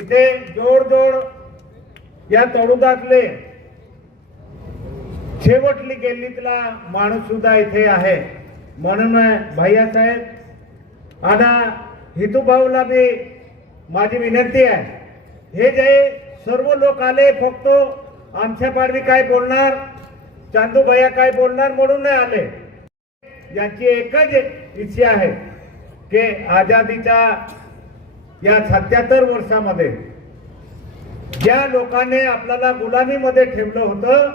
इथे जोड या तळुदातले शेवटली गेल्लीतला माणूस सुद्धा इथे आहे. म्हणून भैयासाहेब आता हितूभाऊला बी माझी विनंती आहे. हे जे सर्व लोक आले फक्त आमच्या पाडवी काय बोलणार चांदू भैया काय बोलणार म्हणून नाही आले. यांची एकच इच्छा आहे की आझादीच्या या सत्याहत्तर वर्षामध्ये ज्या लोकांनी आपल्याला गुलामीमध्ये ठेवलं होतं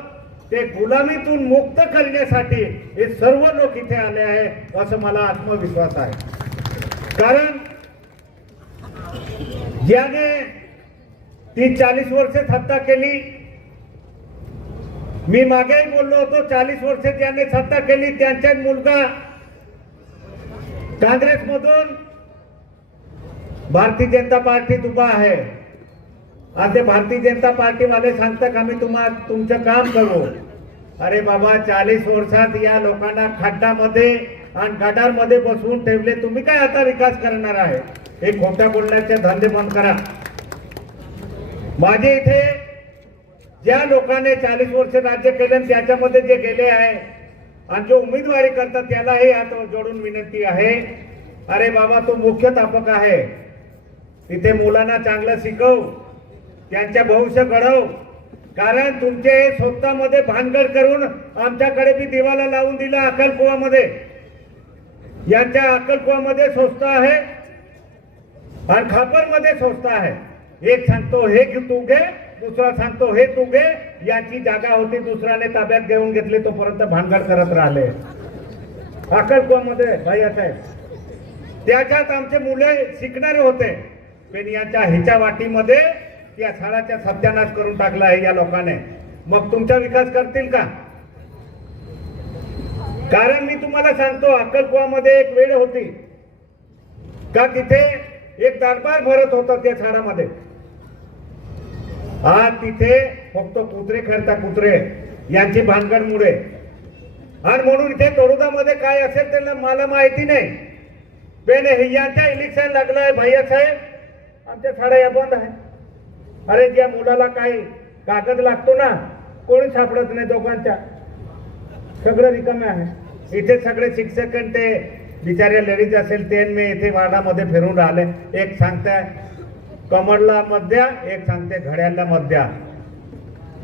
ते गुलामीतून मुक्त करण्यासाठी हे सर्व लोक इथे आले आहे असं मला आत्मविश्वास आहे. कारण ज्याने ती चाळीस वर्षे सत्ता केली मी मागेही बोललो होतो चाळीस वर्षे ज्याने सत्ता केली त्यांच्याच मुलगा काँग्रेसमधून भारतीय जनता पार्टीत उभा आहे. आता भारतीय जनता पार्टीवाले सांगतात आम्ही तुम्हा तुमचं काम करू. अरे बाबा चाळीस वर्षात या लोकांना खड्डामध्ये आणि गटारमध्ये बसवून ठेवले तुम्ही काय आता विकास करणार आहे? हे खोट्या बोलण्याचे धंदे बंद करा. माझे इथे ज्या लोकांनी चाळीस वर्ष राज्य केले आणि त्याच्यामध्ये जे गेले आहे आणि जो उमेदवारी करतात त्यालाही हात जोडून विनंती आहे. अरे बाबा तो मुख्याध्यापक आहे. तिथे मुलांना चांगलं शिकव त्यांचे भविष्य घडव. कारण तुमचे स्वतःमध्ये भानगड करून आमच्याकडे बी दिवाला लावून दिला अक्कलकुवामध्ये. यांच्या अक्कलकुवामध्ये स्वस्त आहे आणि खापरमध्ये स्वस्त आहे. एक सांगतो हे घे तू घे दुसरा सांगतो हे तू घे. याची जागा होती दुसऱ्याने ताब्यात घेऊन घेतली तोपर्यंत भानगड करत राहिले. अक्कलकुवामध्ये भैया साहेब त्याच्यात आमचे मुले शिकणारे होते. पेनियाच्या यांच्या ह्याच्या वाटीमध्ये या शाळाचा सत्यानाश करून टाकला आहे या लोकांनी. मग तुमचा विकास करतील का? कारण मी तुम्हाला सांगतो अक्कलकुवामध्ये एक वेळ होती का तिथे एक दरबार भरत होता त्या झाडामध्ये. आज तिथे फक्त कुत्रे खेळता कुत्रे यांची भानगडमुळे. आणि म्हणून इथे तोडुदामध्ये काय असेल त्याला मला माहिती नाही. पेन हे यांच्या इलेक्शन लागलं आहे भैया साहेब आमच्या शाळा या बंद आहे अरे त्या मुलाला काही कागद लागतो ना कोणी सापडत नाही दोघांच्या. सगळं रिकामे आहे. इथे सगळे शिक्षक आणि ते बिचाऱ्या लेडीज असेल ते मी इथे वार्डामध्ये फिरून राहिले. एक सांगताय मत मध्या एक सांगते घड्याळला मध्या.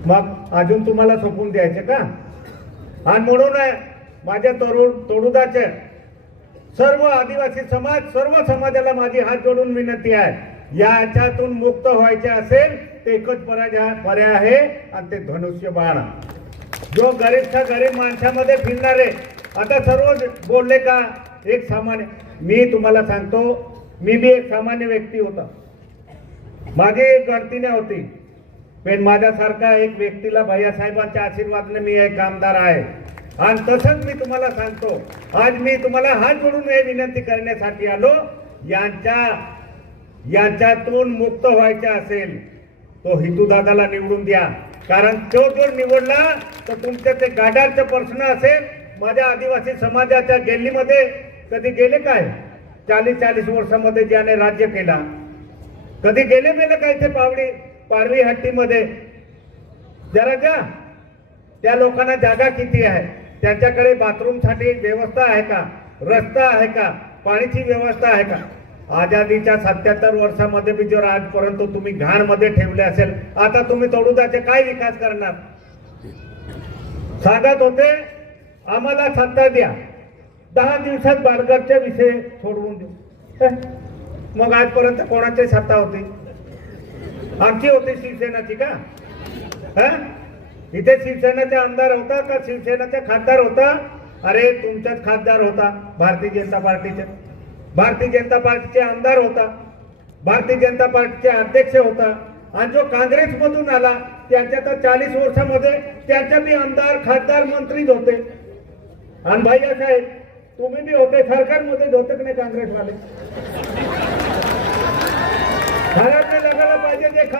मग अजून तुम्हाला सोपून द्यायचे का? आणि म्हणून आहे, माझ्या तरुण तोडुदाचे सर्व आदिवासी समाज सर्व समाजाला माझी हात जोडून विनंती आहे. याच्यातून मुक्त व्हायचे असेल ते एकच पर्याय पर्याय आहे आणि ते धनुष्य बाण जो गरीबच्या गरीब माणसामध्ये फिरणारे आता सर्व बोलले का? एक सामान्य मी तुम्हाला सांगतो मी बी एक सामान्य व्यक्ती होता. माझी एक गणती होती. पण माझ्यासारखा एक व्यक्तीला भैयासाहेबांच्या आशीर्वादाने मी एक आमदार आहे. आणि तसंच मी तुम्हाला सांगतो आज मी तुम्हाला हात जोडून हे विनंती करण्यासाठी आलो. यांच्या याच्यातून मुक्त व्हायचे असेल तो हिंदू दादाला निवडून द्या. कारण तो जो निवडला तर तुमच्या ते गाड्याचे प्रश्न असेल. माझ्या आदिवासी समाजाच्या गेल्लीमध्ये कधी गेले काय? चाळीस चाळीस वर्षामध्ये ज्याने राज्य केला. कधी गेले मेले काय ते पावडी? पारवी हट्टीमध्ये. जरा जा. त्या लोकांना जागा किती आहे? त्यांच्याकडे बाथरूमसाठी व्यवस्था आहे का? रस्ता आहे का? पाण्याची व्यवस्था आहे का? आझादीच्या सत्याहत्तर वर्षामध्ये बी जर आजपर्यंत तुम्ही घाणमध्ये ठेवले असेल आता तुम्ही तोडुदाचे काय विकास करणार? सांगत होते आम्हाला सत्ता द्या. दहा दिवसात बालगडच्या विषय सोडवून देऊ. मग आजपर्यंत कोणाची सत्ता होती? आमची होती शिवसेनाची का? इथे शिवसेनेचा आमदार होता का शिवसेनेचा खासदार होता? अरे तुमचाच खासदार होता भारतीय जनता पार्टीचे. भारतीय जनता पार्टीचे आमदार होता भारतीय जनता पार्टीचे अध्यक्ष होता आणि जो काँग्रेसमधून आला त्यांच्या तर चाळीस वर्षामध्ये त्यांच्या बी आमदार खासदार मंत्रीच होते. आणि भाई साहेब तुम्ही बी होते सरकारमध्येच होते की नाही काँग्रेसवाले? खराब नाही पाहिजे जे खा-